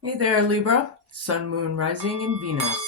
Hey there, Libra. Sun, Moon, Rising, and Venus.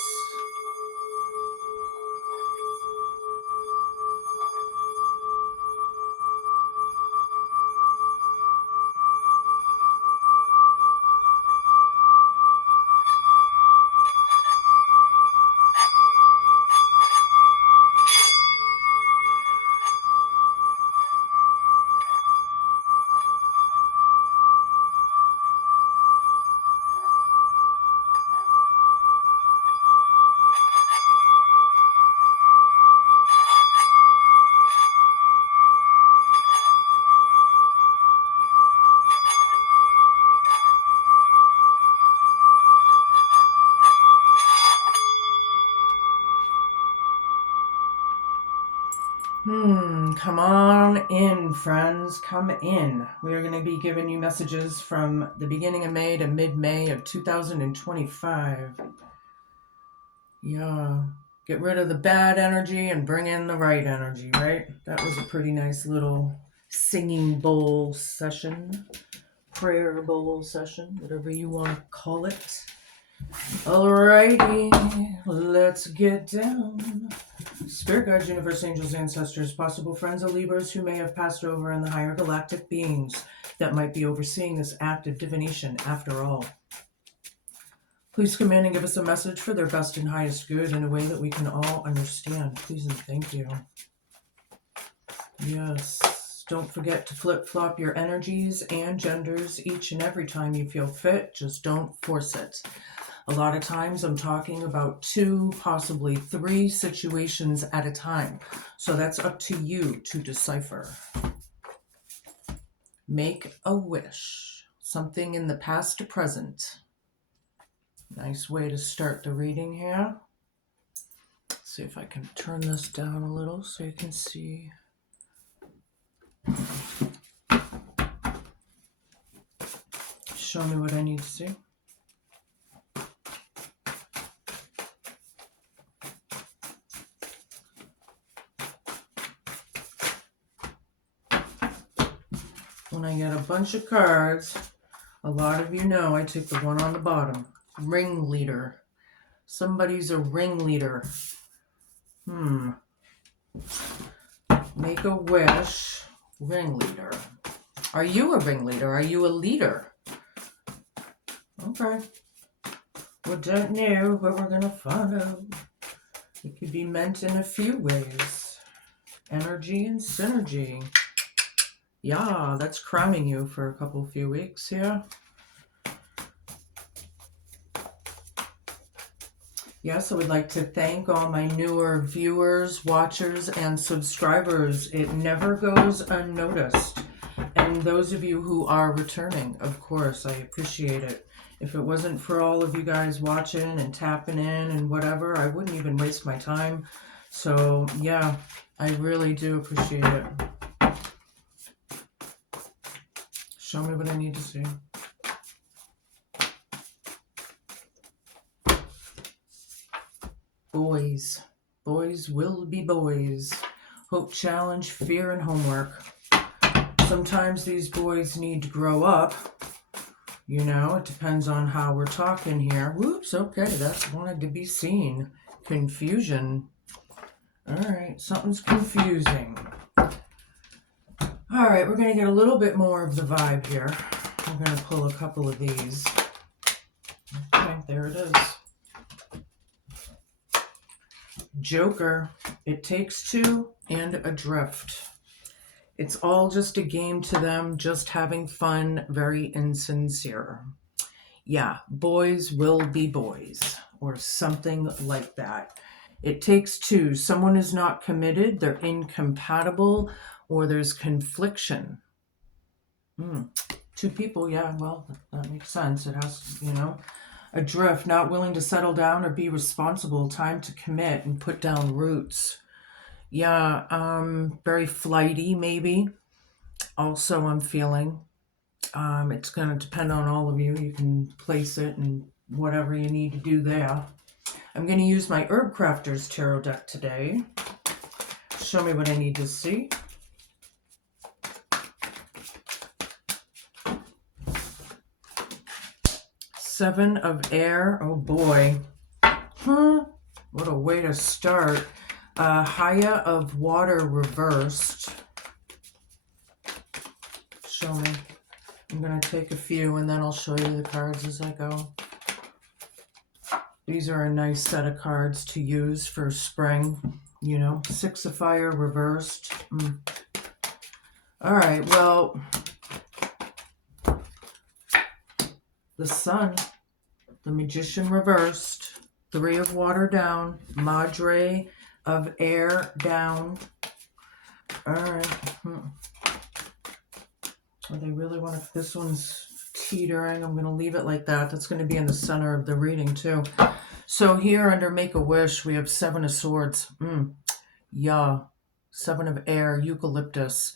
Come on in, friends. Come in. We are going to be giving you messages from the beginning of May to mid-May of 2025. Yeah. Get rid of the bad energy and bring in the right energy, right? That was a pretty nice little singing bowl session, prayer bowl session, whatever you want to call it. Alrighty, let's get down. Spirit guides, universe, angels, ancestors, possible friends or Libras who may have passed over, and the higher galactic beings that might be overseeing this act of divination after all. Please come in and give us a message for their best and highest good in a way that we can all understand. Please and thank you. Yes. Don't forget to flip-flop your energies and genders each and every time you feel fit. Just don't force it. A lot of times I'm talking about 2, possibly 3 situations at a time. So that's up to you to decipher. Make a wish. Something in the past to present. Nice way to start the reading here. Let's see if I can turn this down a little so you can see. Show me what I need to see. When I get a bunch of cards, a lot of you know I take the one on the bottom. Ringleader. Somebody's a ringleader. Make a wish. Ringleader. Are you a ringleader? Are you a leader? Okay. We don't know, but we're going to find out. It could be meant in a few ways. Energy and synergy. Yeah, that's crowning you for a few weeks here. Yes, I would like to thank all my newer viewers, watchers, and subscribers. It never goes unnoticed. And those of you who are returning, of course, I appreciate it. If it wasn't for all of you guys watching and tapping in and whatever, I wouldn't even waste my time. So, yeah, I really do appreciate it. Show me what I need to see. Boys. Boys will be boys. Hope, challenge, fear, and homework. Sometimes these boys need to grow up. You know, it depends on how we're talking here. Whoops, okay, that's wanted to be seen. Confusion. All right, something's confusing. All right, we're going to get a little bit more of the vibe here. I'm going to pull a couple of these. Okay, there it is. Joker. It takes 2 and adrift. It's all just a game to them, just having fun, very insincere. Yeah, boys will be boys, or something like that. It takes 2. Someone is not committed, they're incompatible, or there's confliction. 2 people, yeah, well, that makes sense. It has, you know. Adrift, not willing to settle down or be responsible, time to commit and put down roots. Yeah, very flighty, maybe. Also, I'm feeling. It's going to depend on all of you. You can place it and whatever you need to do there. I'm going to use my Herb Crafters Tarot deck today. Show me what I need to see. Seven of Air. Oh boy. What a way to start. Haya of Water reversed. Show me. I'm going to take a few and then I'll show you the cards as I go. These are a nice set of cards to use for spring, you know. Six of Fire reversed. All right, well, the Sun, the Magician reversed, Three of Water down, Madre of Air down. All right. Oh, they really want to, this one's teetering. I'm going to leave it like that. That's going to be in the center of the reading too. So here under Make-A-Wish, we have Seven of Swords. Yeah. Seven of Air, Eucalyptus.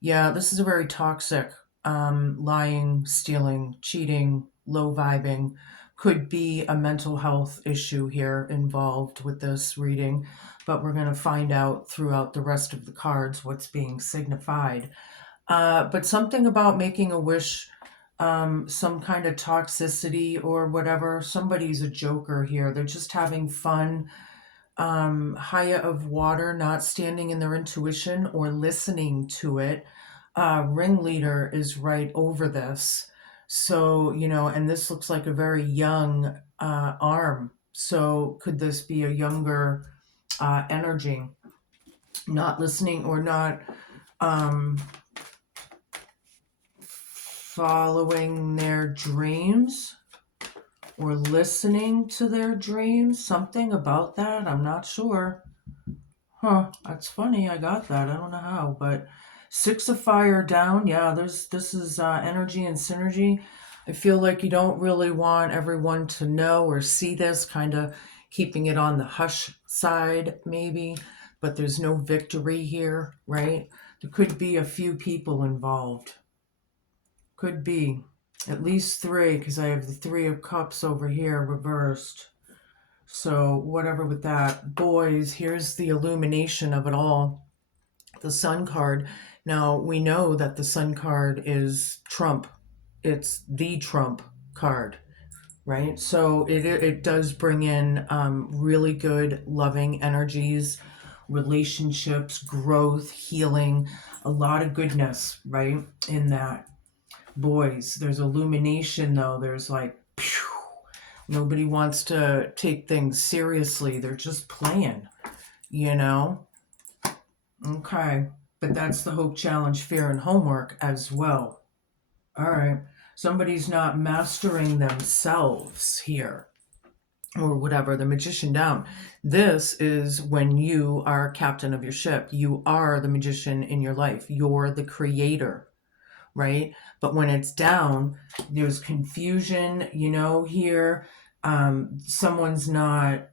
Yeah, this is a very toxic, lying, stealing, cheating, low vibing. Could be a mental health issue here involved with this reading, but we're going to find out throughout the rest of the cards what's being signified. But something about making a wish, some kind of toxicity or whatever. Somebody's a joker here. They're just having fun. Haya of Water, not standing in their intuition or listening to it. Ringleader is right over this. So, you know, and this looks like a very young arm. So could this be a younger energy? Not listening or not following their dreams or listening to their dreams. Something about that. I'm not sure. That's funny. I got that. I don't know how, but Six of Fire down. Yeah, this is energy and synergy. I feel like you don't really want everyone to know or see this, kind of keeping it on the hush side maybe, but there's no victory here, right? There could be a few people involved. Could be. At least three, because I have the Three of Cups over here reversed. So whatever with that. Boys, here's the illumination of it all. The Sun card. Now, we know that the Sun card is Trump. It's the Trump card, right? So it does bring in really good, loving energies, relationships, growth, healing, a lot of goodness, right, in that. Boys, there's illumination, though. There's like, phew, nobody wants to take things seriously. They're just playing, you know? Okay. But that's the Hope Challenge, Fear and Homework as well. All right. Somebody's not mastering themselves here or whatever. The Magician down. This is when you are captain of your ship. You are the magician in your life. You're the creator, right? But when it's down, there's confusion, you know, here. Someone's not,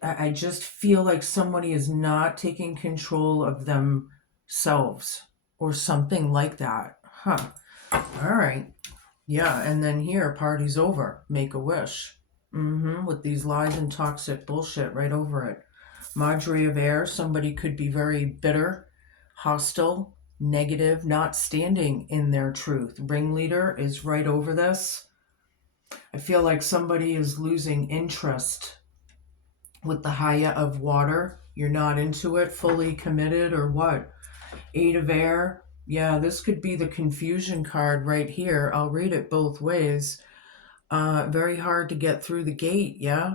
I just feel like somebody is not taking control of themselves or something like that. All right. Yeah, and then here, party's over. Make-A-Wish. With these lies and toxic bullshit right over it. Madre of Air, somebody could be very bitter, hostile, negative, not standing in their truth. Ringleader is right over this. I feel like somebody is losing interest with the Haya of Water. You're not into it, fully committed, or what? Eight of Air. Yeah, this could be the confusion card right here. I'll read it both ways. Very hard to get through the gate, yeah?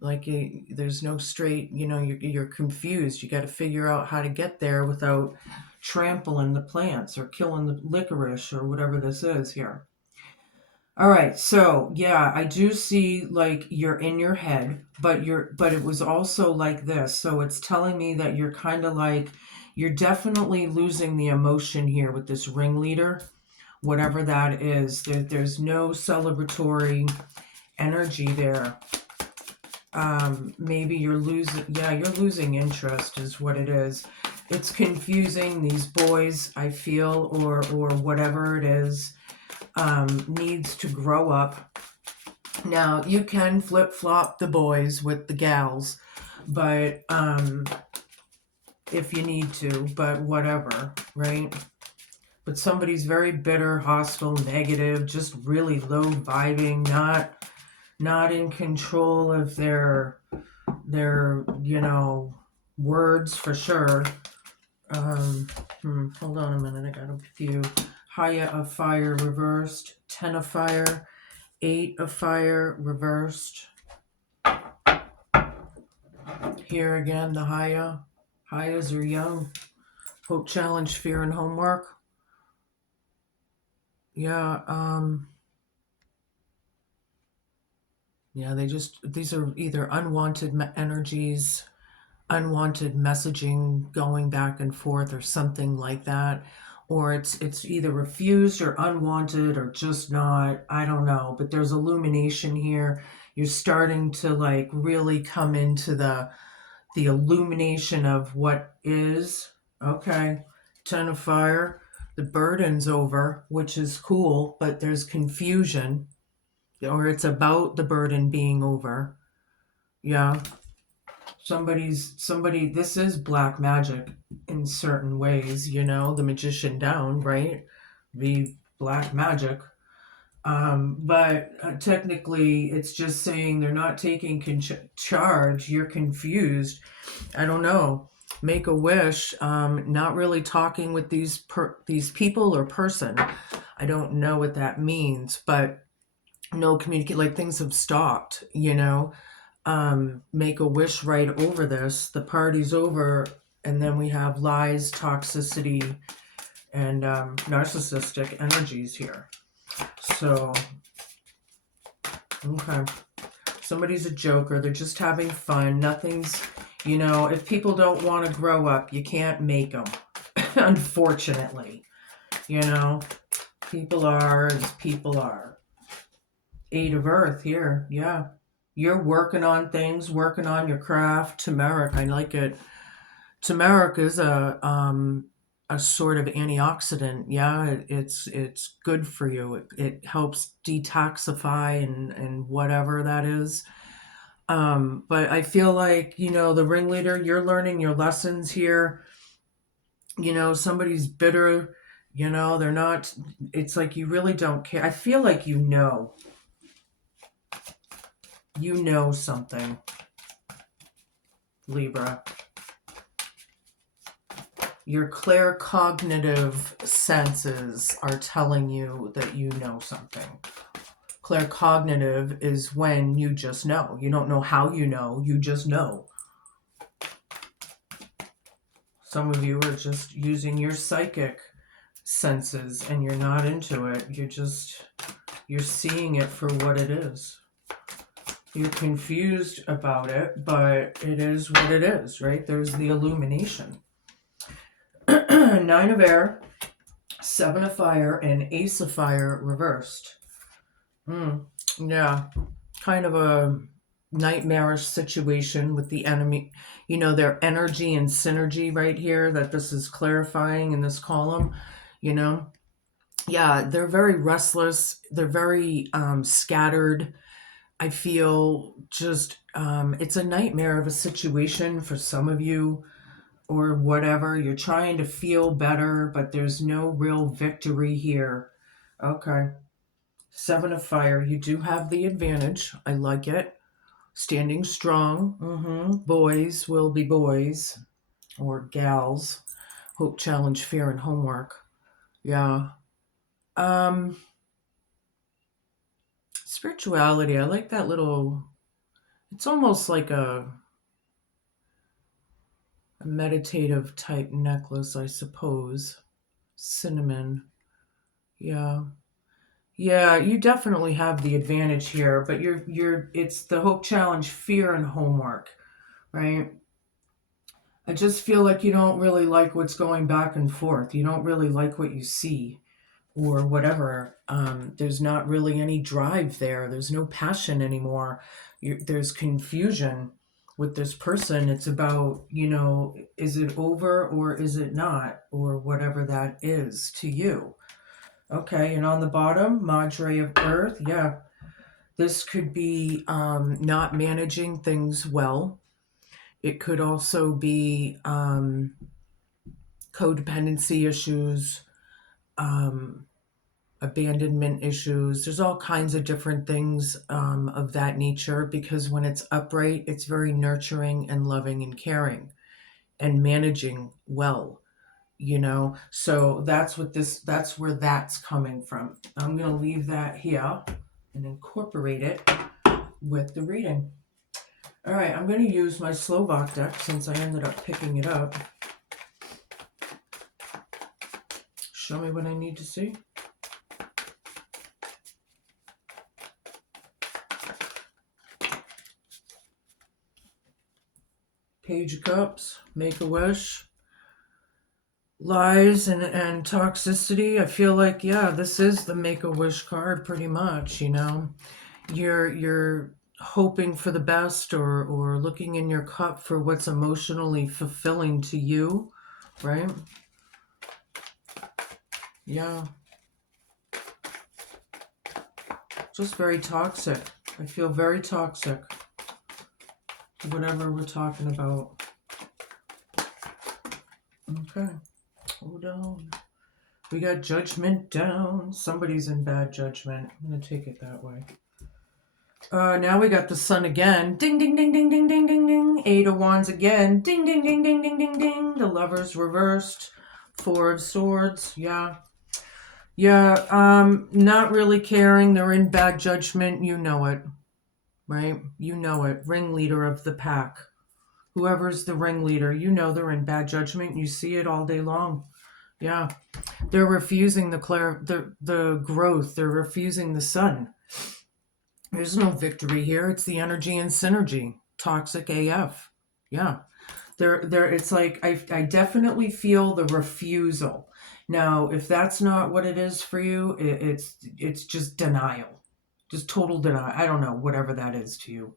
Like there's no straight, you know, you're confused. You got to figure out how to get there without trampling the plants or killing the licorice or whatever this is here. All right, so yeah, I do see like you're in your head, but it was also like this. So it's telling me that you're kind of like, you're definitely losing the emotion here with this ringleader, whatever that is. There's no celebratory energy there. Maybe you're losing interest is what it is. It's confusing. These boys, I feel, or whatever it is, needs to grow up. Now, you can flip-flop the boys with the gals, but if you need to, but whatever, right? but somebody's very bitter, hostile, negative, just really low vibing, not in control of their words for sure. Hold on a minute, I got a few. Higher of fire reversed, 10 of fire, 8 of fire reversed. Here again, the Hayas are young. Hope, challenge, fear, and homework. Yeah, these are either unwanted energies, unwanted messaging going back and forth or something like that, or it's either refused or unwanted or just not, I don't know, but there's illumination here. You're starting to like really come into the illumination of what is. Okay, 10 of fire, the burden's over, which is cool, but there's confusion, or it's about the burden being over. Yeah, this is black magic in certain ways, the magician down, right? The black magic. But technically it's just saying they're not taking charge. You're confused. I don't know. Make a wish. Not really talking with these people or person. I don't know what that means, but no communicate, like things have stopped, make a wish right over this. The party's over, and then we have lies, toxicity, and narcissistic energies here. So, okay. Somebody's a joker. They're just having fun. Nothing's, if people don't want to grow up, you can't make them, unfortunately. People are as people are. 8 of Earth here, yeah. You're working on things, working on your craft. Turmeric, I like it. Turmeric is a sort of antioxidant. Yeah, it's good for you. It helps detoxify and whatever that is. But I feel like, the ringleader, you're learning your lessons here. Somebody's bitter, they're not, it's like you really don't care. I feel like you know something, Libra. Your claircognitive senses are telling you that you know something. Claircognitive is when you just know. You don't know how you just know. Some of you are just using your psychic senses and you're not into it. You're seeing it for what it is. You're confused about it, but it is what it is, right? There's the illumination. 9 of air, 7 of fire, and Ace of fire reversed. Yeah, kind of a nightmarish situation with the enemy. Their energy and synergy right here that this is clarifying in this column, Yeah, they're very restless. They're very scattered. I feel just, it's a nightmare of a situation for some of you, or whatever. You're trying to feel better, but there's no real victory here. Okay. 7 of fire. You do have the advantage. I like it. Standing strong. Boys will be boys, or gals. Hope, challenge, fear, and homework. Yeah. Spirituality. I like that little, it's almost like a meditative type necklace, I suppose. Cinnamon. Yeah. Yeah, you definitely have the advantage here, but it's the hope, challenge, fear, and homework, right? I just feel like you don't really like what's going back and forth. You don't really like what you see or whatever. There's not really any drive there. There's no passion anymore. There's confusion with this person. It's about, is it over or is it not, or whatever that is to you. Okay, and on the bottom, Madre of Earth, yeah. This could be not managing things well. It could also be codependency issues, abandonment issues. There's all kinds of different things of that nature, because when it's upright, it's very nurturing and loving and caring and managing well, So that's where that's coming from. I'm going to leave that here and incorporate it with the reading. All right, I'm going to use my Slovak deck since I ended up picking it up. Show me what I need to see. Page of Cups, Make-A-Wish, lies and toxicity. I feel like, yeah, this is the Make-A-Wish card pretty much, You're hoping for the best, or looking in your cup for what's emotionally fulfilling to you, right? Yeah. Just very toxic. I feel very toxic. Whatever we're talking about. Okay. Hold on. We got Judgment down. Somebody's in bad judgment. I'm going to take it that way. Now we got the Sun again. Ding, ding, ding, ding, ding, ding, ding, ding. 8 of Wands again. Ding, ding, ding, ding, ding, ding, ding. The Lovers reversed. 4 of Swords. Yeah. Yeah, not really caring. They're in bad judgment. You know it, right? You know it. Ringleader of the pack. Whoever's the ringleader, they're in bad judgment. You see it all day long. Yeah. They're refusing the growth. They're refusing the sun. There's no victory here. It's the energy and synergy. Toxic AF. Yeah. It's like I definitely feel the refusal. Now, if that's not what it is for you, it's just denial. Just total denial. I don't know, whatever that is to you.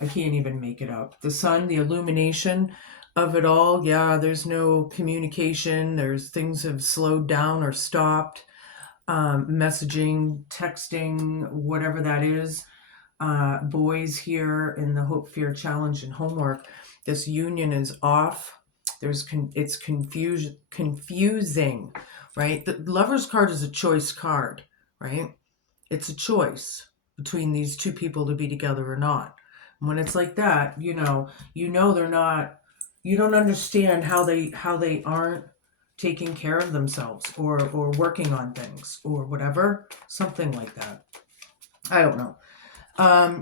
I can't even make it up. The sun, the illumination of it all. Yeah, there's no communication. There's things have slowed down or stopped. Messaging, texting, whatever that is. Boys here in the Hope, Fear, Challenge, and Homework. This union is off. It's confusing, right? The Lover's card is a choice card, right? It's a choice between these two people to be together or not. And when it's like that, they're not. You don't understand how they aren't taking care of themselves or working on things or whatever, something like that. I don't know.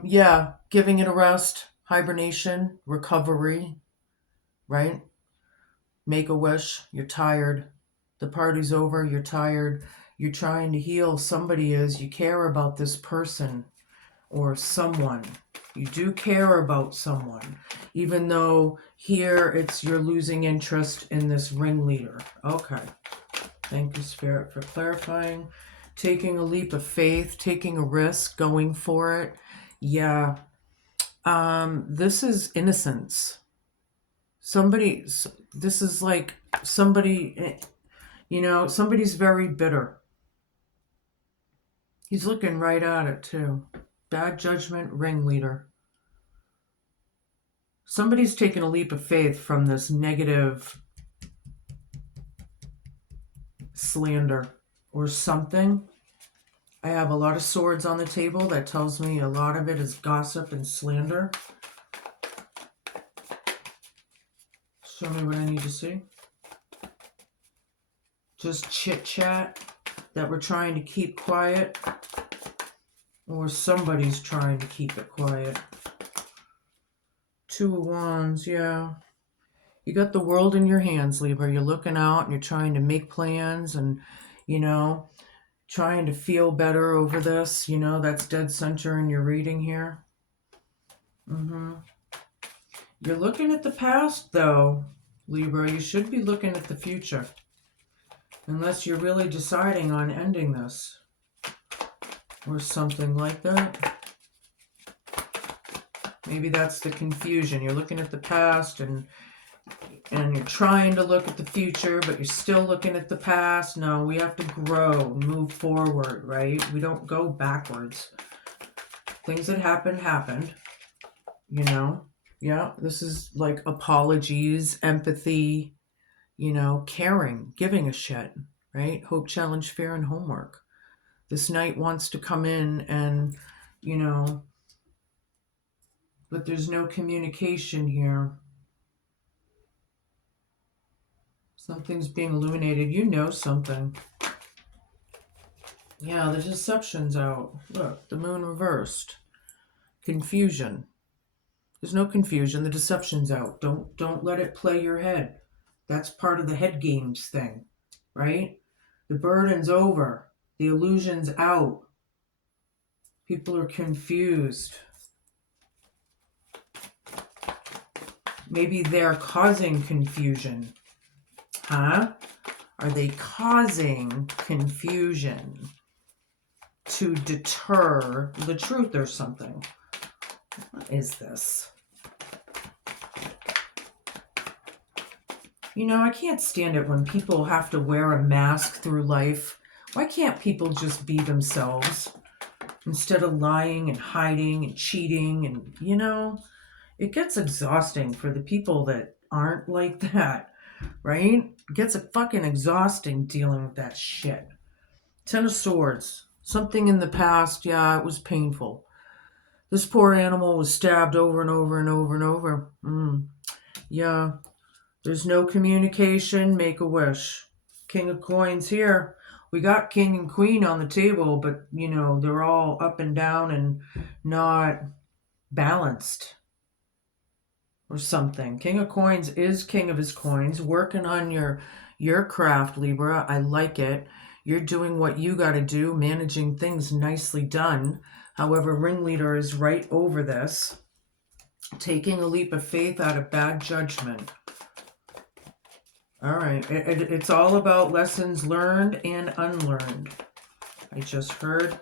Yeah, giving it a rest, hibernation, recovery, right? Make-A-Wish, you're tired. The party's over, you're tired. You're trying to heal. Somebody is. You care about this person or someone. You do care about someone. Even though here you're losing interest in this ringleader. Okay. Thank you, Spirit, for clarifying. Taking a leap of faith, taking a risk, going for it. Yeah. This is innocence. This is like somebody, somebody's very bitter. He's looking right at it too. Bad judgment, ringleader. Somebody's taken a leap of faith from this negative slander or something. I have a lot of swords on the table. That tells me a lot of it is gossip and slander. Show me what I need to see. Just chit-chat that we're trying to keep quiet. Or somebody's trying to keep it quiet. 2 of Wands, yeah. You got the world in your hands, Libra. You're looking out and you're trying to make plans and, trying to feel better over this. That's dead center in your reading here. You're looking at the past, though, Libra. You should be looking at the future. Unless you're really deciding on ending this. Or something like that. Maybe that's the confusion. You're looking at the past and you're trying to look at the future, but you're still looking at the past. No, we have to grow, move forward, right? We don't go backwards. Things that happened, Yeah, this is like apologies, empathy, caring, giving a shit, right? Hope, challenge, fear, and homework. This knight wants to come in and, you know, but there's no communication here. Something's being illuminated. You know something. Yeah, the deception's out. Look, the moon reversed. Confusion. There's no confusion. The deception's out. Don't let it play your head. That's part of the head games thing, right? The burden's over. The illusion's out. People are confused. Maybe they're causing confusion. Huh? Are they causing confusion to deter the truth or something? What is this? You know, I can't stand it when people have to wear a mask through life. Why can't people just be themselves instead of lying and hiding and cheating? And, you know, it gets exhausting for the people that aren't like that, right? It gets fucking exhausting dealing with that shit. Ten of Swords. Something in the past, yeah, it was painful. This poor animal was stabbed over and over and over and over. Yeah. There's no communication. Make a wish. King of Coins here. We got King and Queen on the table, but, you know, they're all up and down and not balanced or something. King of Coins is king of his coins. Working on your craft, Libra. I like it. You're doing what you got to do, managing things nicely done. However, Ringleader is right over this. Taking a leap of faith out of bad judgment. All right. It's all about lessons learned and unlearned. I just heard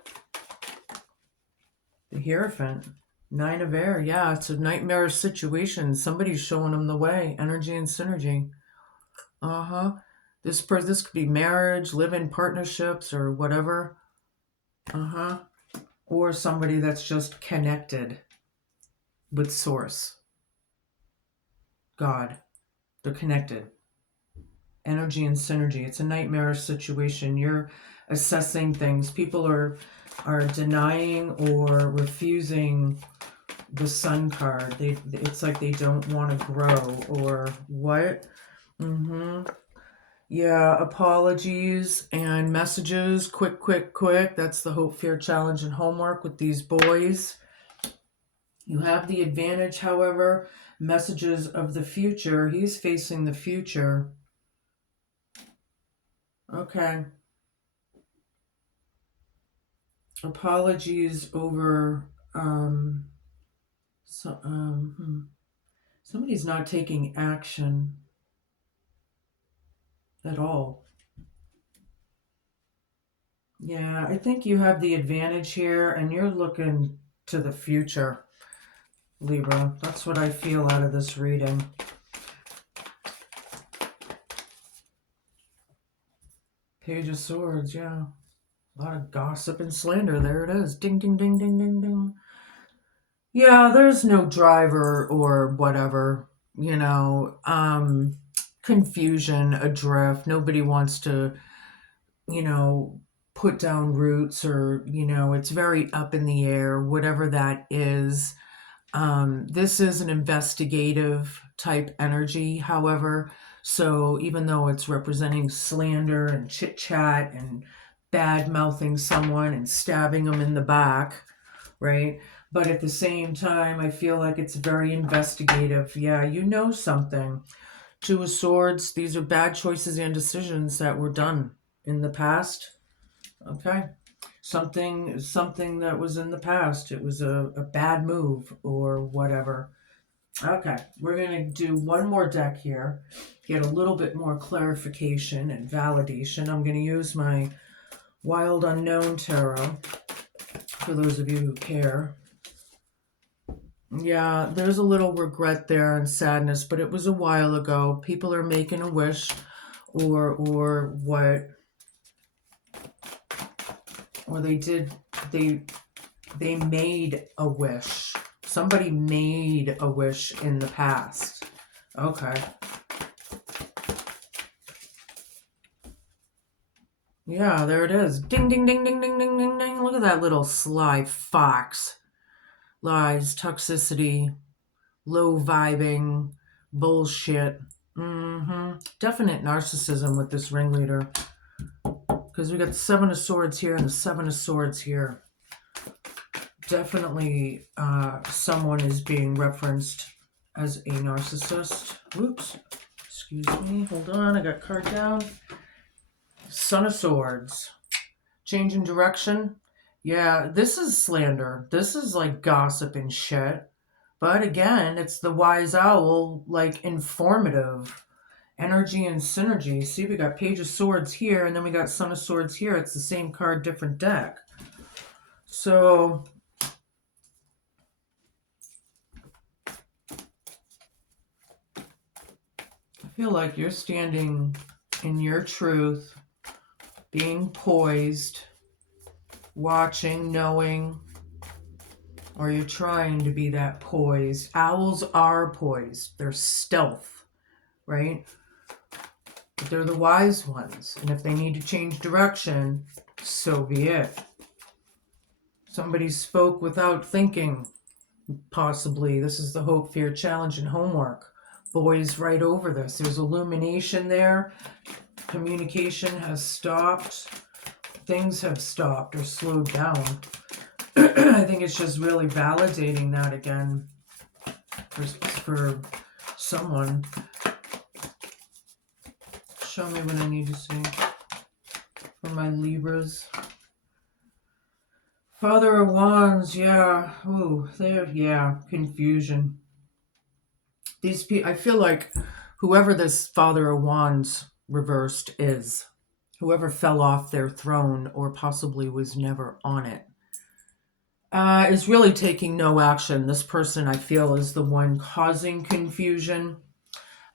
the Hierophant. Nine of Air. Yeah, it's a nightmarish situation. Somebody's showing them the way. Energy and synergy. This could be marriage, live-in partnerships, or whatever. Or somebody that's just connected with Source. God. They're connected. Energy and synergy. It's a nightmarish situation. You're assessing things. People are denying or refusing the Sun card. It's like they don't want to grow or what? Yeah, apologies and messages. Quick. That's the hope, fear, challenge, and homework with these boys. You have the advantage, however. Messages of the future. He's facing the future. Okay. Apologies over somebody's not taking action at all. Yeah, I think you have the advantage here and you're looking to the future, Libra. That's what I feel out of this reading. Page of Swords, yeah. A lot of gossip and slander. There it is. Ding, ding, ding, ding, ding, ding. Yeah, there's no driver or whatever, you know, confusion, adrift. Nobody wants to, you know, put down roots or, you know, it's very up in the air, whatever that is. This is an investigative type energy, however, so even though it's representing slander and chit chat and bad mouthing someone and stabbing them in the back, right? But at the same time, I feel like it's very investigative. Yeah, you know something. Two of Swords, these are bad choices and decisions that were done in the past. Okay. Something that was in the past. It was a bad move or whatever. Okay, we're going to do one more deck here, get a little bit more clarification and validation. I'm going to use my Wild Unknown Tarot for those of you who care. Yeah, there's a little regret there and sadness, but it was a while ago. People are making a wish or what, or they made a wish. Somebody made a wish in the past. Okay. Yeah, there it is. Ding, ding, ding, ding, ding, ding, ding, ding. Look at that little sly fox. Lies, toxicity, low vibing, bullshit. Definite narcissism with this ringleader. Because we got the Seven of Swords here and the Seven of Swords here. Definitely someone is being referenced as a narcissist. Oops. Excuse me. Hold on. I got card down. Son of Swords. Change in direction. Yeah, this is slander. This is like gossip and shit. But again, it's the wise owl, like informative energy and synergy. See, we got Page of Swords here, and then we got Son of Swords here. It's the same card, different deck. So I feel like you're standing in your truth, being poised, watching, knowing, or you're trying to be that poised. Owls are poised. They're stealth, right? But they're the wise ones. And if they need to change direction, so be it. Somebody spoke without thinking, possibly. This is the hope, fear, challenge, and homework. Boys right over this. There's illumination there. Communication has stopped. Things have stopped or slowed down. I think it's just really validating that again for someone. Show me what I need to see for my Libras. Father of Wands, yeah. Ooh, there, yeah. Confusion. These people, I feel like whoever this Father of Wands reversed is, whoever fell off their throne or possibly was never on it, is really taking no action. This person, I feel, is the one causing confusion.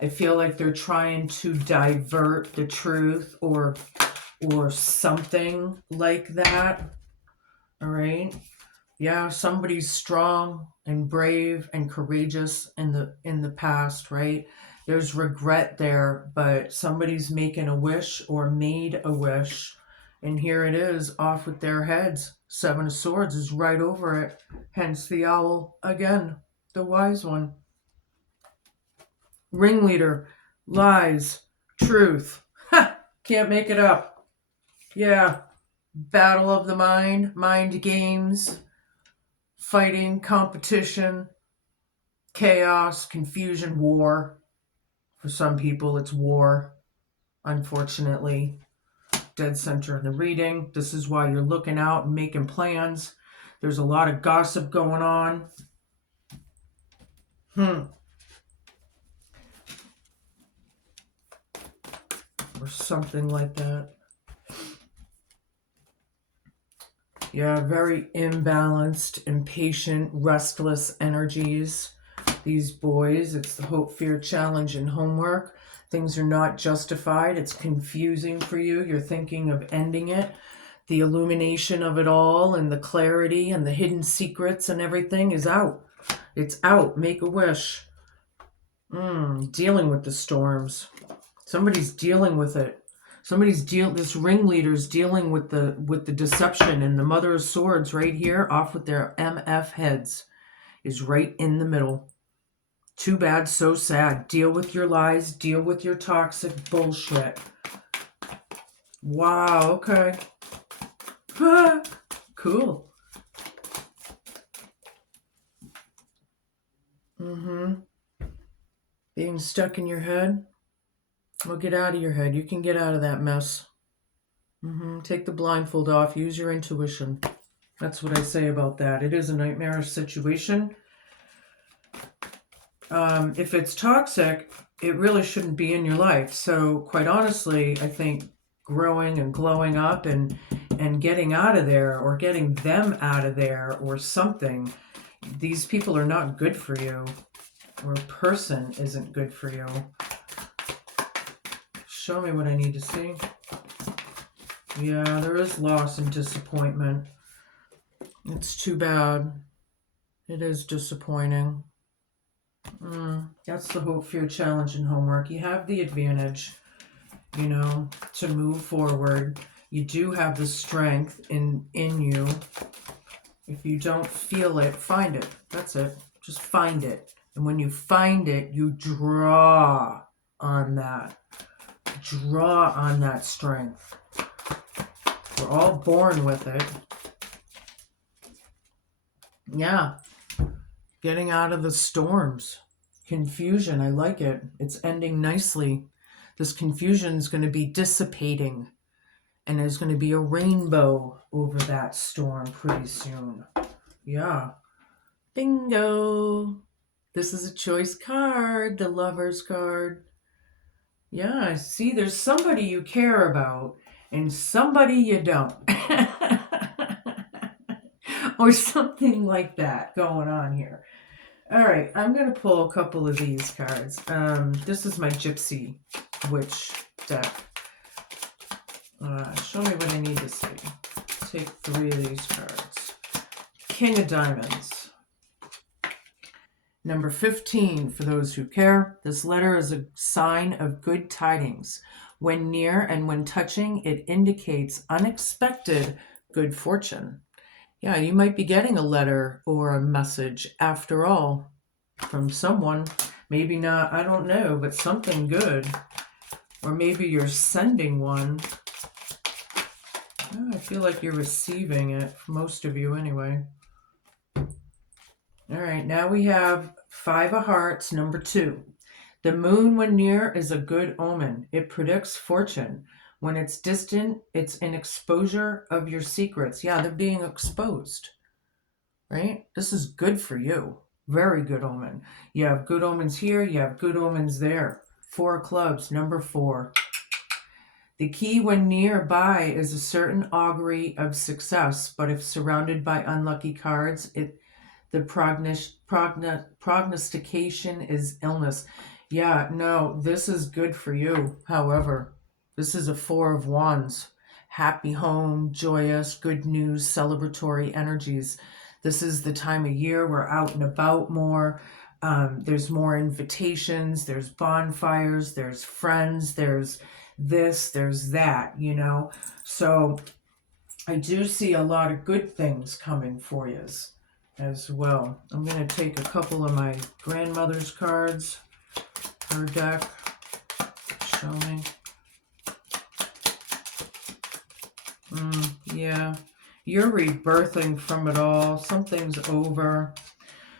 I feel like they're trying to divert the truth or something like that. All right. Yeah, somebody's strong and brave and courageous in the past, right? There's regret there, but somebody's making a wish or made a wish, and here it is, off with their heads. Seven of Swords is right over it. Hence the owl again, the wise one. Ringleader, lies, truth. Ha! Can't make it up. Yeah. Battle of the mind games, fighting, competition, chaos, confusion, war. For some people, it's war, unfortunately. Dead center in the reading. This is why you're looking out and making plans. There's a lot of gossip going on. Or something like that. Yeah, very imbalanced, impatient, restless energies. These boys, it's the hope, fear, challenge, and homework. Things are not justified. It's confusing for you. You're thinking of ending it. The illumination of it all and the clarity and the hidden secrets and everything is out. It's out. Make a wish. Dealing with the storms. Somebody's dealing with it. This ringleader's dealing with the deception, and the Mother of Swords right here, off with their MF heads, is right in the middle. Too bad, so sad. Deal with your lies, deal with your toxic bullshit. Wow, okay. Cool. Being stuck in your head. Well, get out of your head. You can get out of that mess. Take the blindfold off. Use your intuition. That's what I say about that. It is a nightmarish situation. If it's toxic, it really shouldn't be in your life. So quite honestly, I think growing and glowing up and getting out of there, or getting them out of there or something, these people are not good for you, or a person isn't good for you. Show me what I need to see. Yeah, there is loss and disappointment. It's too bad. It is disappointing. That's the hope, fear, challenge, and homework. You have the advantage, to move forward. You do have the strength in you. If you don't feel it, find it. That's it. Just find it. And when you find it, you draw on that. Draw on that strength. We're all born with it. Yeah. Getting out of the storms. Confusion, I like it. It's ending nicely. This confusion is going to be dissipating. And there's going to be a rainbow over that storm pretty soon. Yeah. Bingo. This is a choice card, the Lover's card. Yeah, see, there's somebody you care about and somebody you don't. Or something like that going on here. All right, I'm going to pull a couple of these cards. This is my Gypsy Witch deck. Show me what I need to see. Take 3 of these cards. King of Diamonds. Number 15, for those who care. This letter is a sign of good tidings. When near and when touching, it indicates unexpected good fortune. Yeah, you might be getting a letter or a message after all from someone. Maybe not, I don't know, but something good. Or maybe you're sending one. Oh, I feel like you're receiving it, most of you anyway. All right, now we have 5 of Hearts, number 2. The moon when near is a good omen. It predicts fortune. When it's distant, it's an exposure of your secrets. Yeah, they're being exposed, right? This is good for you. Very good omen. You have good omens here. You have good omens there. 4 of Clubs, number 4. The key when nearby is a certain augury of success, but if surrounded by unlucky cards, the prognostication is illness. Yeah, no, this is good for you. However, this is a 4 of Wands. Happy home, joyous, good news, celebratory energies. This is the time of year we're out and about more. There's more invitations, there's bonfires, there's friends, there's this, there's that, you know. So I do see a lot of good things coming for you as well. I'm going to take a couple of my grandmother's cards, her deck. Show me. Yeah, you're rebirthing from it all. Something's over,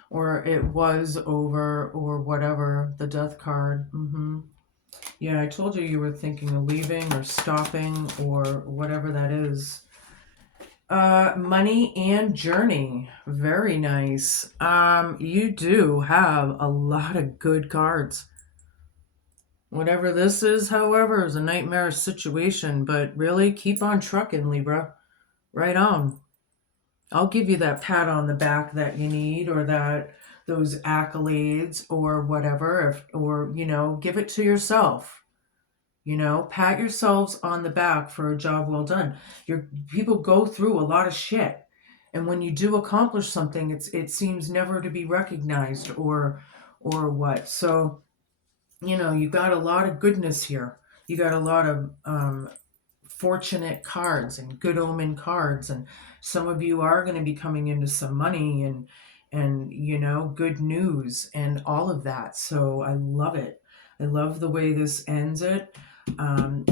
or it was over, or whatever. The Death card. Yeah, I told you you were thinking of leaving or stopping or whatever that is. Money and journey. Very nice. You do have a lot of good cards. Whatever this is, however, is a nightmare situation, but really keep on trucking, Libra. Right on. I'll give you that pat on the back that you need, or those accolades or whatever, or, you know, give it to yourself. You know, pat yourselves on the back for a job well done. People go through a lot of shit. And when you do accomplish something, it seems never to be recognized or what. So, you know, you got a lot of goodness here. You got a lot of fortunate cards and good omen cards, and some of you are going to be coming into some money and you know, good news and all of that. So I love it. I love the way this ends it.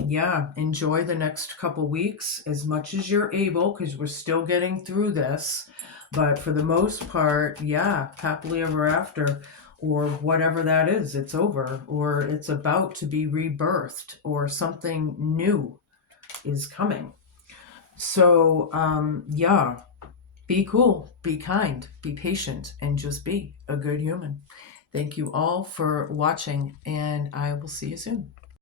Yeah, enjoy the next couple weeks as much as you're able, because we're still getting through this. But for the most part, yeah, happily ever after, or whatever that is, it's over, or it's about to be rebirthed, or something new is coming. So, yeah, be cool, be kind, be patient, and just be a good human. Thank you all for watching, and I will see you soon.